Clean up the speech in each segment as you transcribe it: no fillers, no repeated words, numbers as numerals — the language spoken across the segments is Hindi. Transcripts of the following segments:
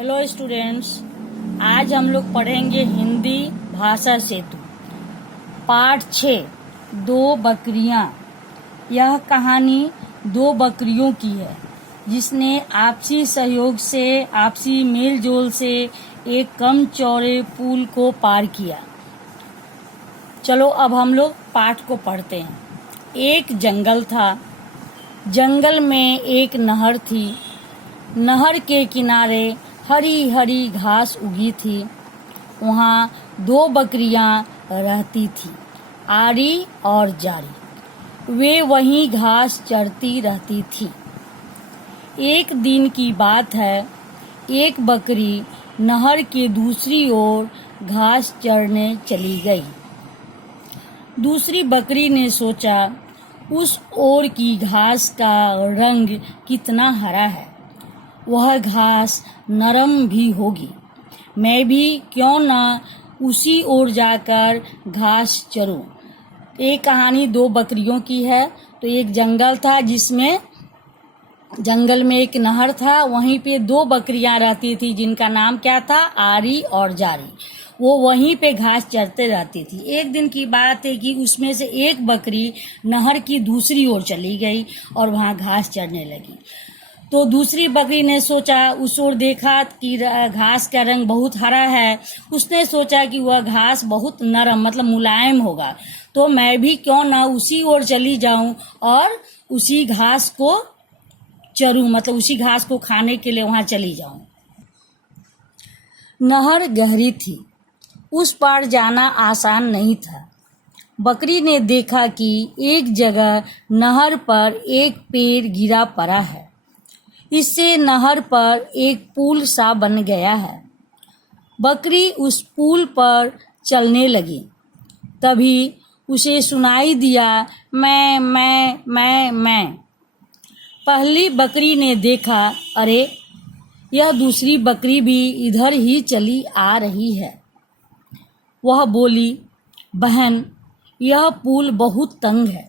हेलो स्टूडेंट्स, आज हम लोग पढ़ेंगे हिंदी भाषा सेतु पाठ 6 दो बकरियां। यह कहानी दो बकरियों की है जिसने आपसी सहयोग से, आपसी मेलजोल से एक कम चौड़े पुल को पार किया। चलो अब हम लोग पाठ को पढ़ते हैं। एक जंगल था। जंगल में एक नहर थी। नहर के किनारे हरी हरी घास उगी थी। वहाँ दो बकरियां रहती थी, आरी और जारी। वे वहीं घास चरती रहती थी। एक दिन की बात है, एक बकरी नहर के दूसरी ओर घास चरने चली गई। दूसरी बकरी ने सोचा, उस ओर की घास का रंग कितना हरा है, वह घास नरम भी होगी। मैं भी क्यों न उसी ओर जाकर घास चरूं। ये कहानी दो बकरियों की है। तो एक जंगल था जिसमें जंगल में एक नहर था, वहीं पे दो बकरियां रहती थी जिनका नाम क्या था, आरी और जारी। वो वहीं पे घास चरते रहती थी। एक दिन की बात है कि उसमें से एक बकरी नहर की दूसरी ओर चली गई और वहां घास चरने लगी। तो दूसरी बकरी ने सोचा, उस ओर देखा कि घास का रंग बहुत हरा है। उसने सोचा कि वह घास बहुत नरम मतलब मुलायम होगा, तो मैं भी क्यों ना उसी ओर चली जाऊं और उसी घास को चरूं, मतलब उसी घास को खाने के लिए वहां चली जाऊं। नहर गहरी थी, उस पार जाना आसान नहीं था। बकरी ने देखा कि एक जगह नहर पर एक पेड़ गिरा पड़ा है। इससे नहर पर एक पुल सा बन गया है। बकरी उस पुल पर चलने लगी। तभी उसे सुनाई दिया, मैं। पहली बकरी ने देखा, अरे यह दूसरी बकरी भी इधर ही चली आ रही है। वह बोली, बहन, यह पुल बहुत तंग है,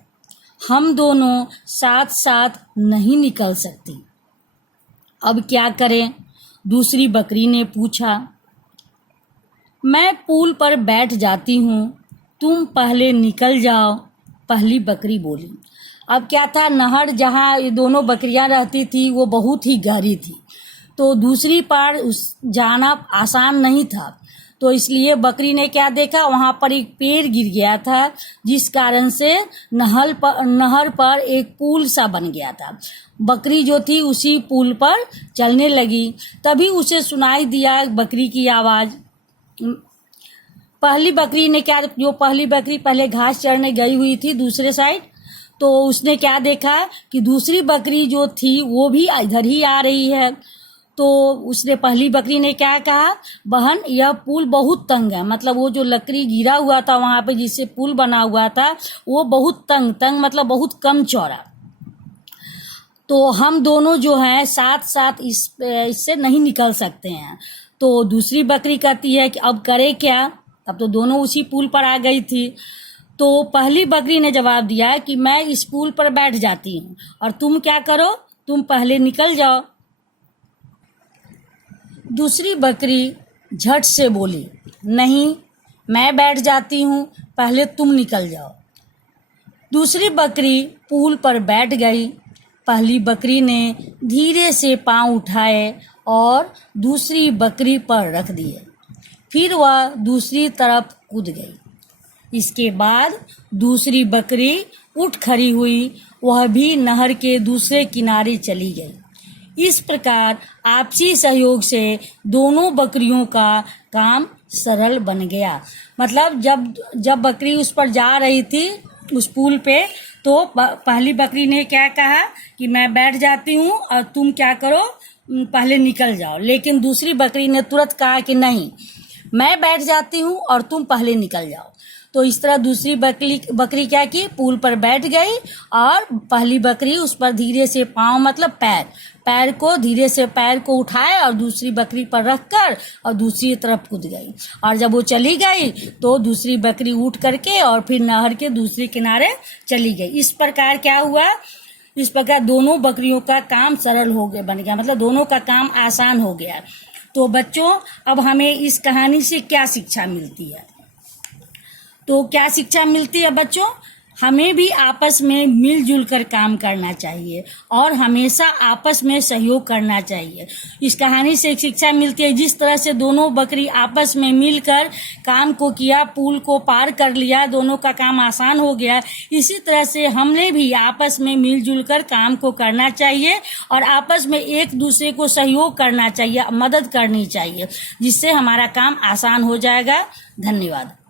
हम दोनों साथ साथ नहीं निकल सकती। अब क्या करें? दूसरी बकरी ने पूछा। मैं पुल पर बैठ जाती हूँ, तुम पहले निकल जाओ, पहली बकरी बोली। अब क्या था, नहर जहाँ ये दोनों बकरियां रहती थी वो बहुत ही गहरी थी, तो दूसरी पार जाना आसान नहीं था। तो इसलिए बकरी ने क्या देखा, वहां पर एक पेड़ गिर गया था, जिस कारण से नहर पर एक पुल सा बन गया था। बकरी जो थी उसी पुल पर चलने लगी। तभी उसे सुनाई दिया बकरी की आवाज। पहली बकरी ने क्या, जो पहली बकरी पहले घास चरने गई हुई थी दूसरे साइड, तो उसने क्या देखा कि दूसरी बकरी जो थी वो भी इधर ही आ रही है। तो उसने पहली बकरी ने क्या कहा, बहन, यह पुल बहुत तंग है, मतलब वो जो लकड़ी गिरा हुआ था वहां पे जिससे पुल बना हुआ था वो बहुत तंग मतलब बहुत कम चौड़ा, तो हम दोनों जो हैं साथ साथ इससे नहीं निकल सकते हैं। तो दूसरी बकरी कहती है कि अब करे क्या, अब तो दोनों उसी पुल पर आ गई थी। तो पहली बकरी ने जवाब दिया कि मैं इस पुल पर बैठ जाती हूँ और तुम क्या करो, तुम पहले निकल जाओ। दूसरी बकरी झट से बोली, नहीं, मैं बैठ जाती हूँ, पहले तुम निकल जाओ। दूसरी बकरी पुल पर बैठ गई। पहली बकरी ने धीरे से पांव उठाए और दूसरी बकरी पर रख दिए। फिर वह दूसरी तरफ कूद गई। इसके बाद दूसरी बकरी उठ खड़ी हुई, वह भी नहर के दूसरे किनारे चली गई। इस प्रकार आपसी सहयोग से दोनों बकरियों का काम सरल बन गया। मतलब जब बकरी उस पर जा रही थी उस पुल पे, तो पहली बकरी ने क्या कहा कि मैं बैठ जाती हूँ और तुम क्या करो, पहले निकल जाओ। लेकिन दूसरी बकरी ने तुरंत कहा कि नहीं, मैं बैठ जाती हूँ और तुम पहले निकल जाओ। तो इस तरह दूसरी बकरी क्या की, पुल पर बैठ गई और पहली बकरी उस पर धीरे से पांव मतलब पैर को धीरे से पैर को उठाए और दूसरी बकरी पर रखकर और दूसरी तरफ कूद गई। और जब वो चली गई तो दूसरी बकरी उठ करके और फिर नहर के दूसरे किनारे चली गई। इस प्रकार क्या हुआ, इस प्रकार दोनों बकरियों का काम सरल हो गया, बन गया, मतलब दोनों का काम आसान हो गया। तो बच्चों, अब हमें इस कहानी से क्या शिक्षा मिलती है? तो क्या शिक्षा मिलती है बच्चों? हमें भी आपस में मिलजुल कर काम करना चाहिए और हमेशा आपस में सहयोग करना चाहिए। इस कहानी से एक शिक्षा मिलती है, जिस तरह से दोनों बकरी आपस में मिलकर काम को किया, पुल को पार कर लिया, दोनों का काम आसान हो गया, इसी तरह से हमने भी आपस में मिलजुल कर काम को करना चाहिए और आपस में एक दूसरे को सहयोग करना चाहिए, मदद करनी चाहिए, जिससे हमारा काम आसान हो जाएगा। धन्यवाद।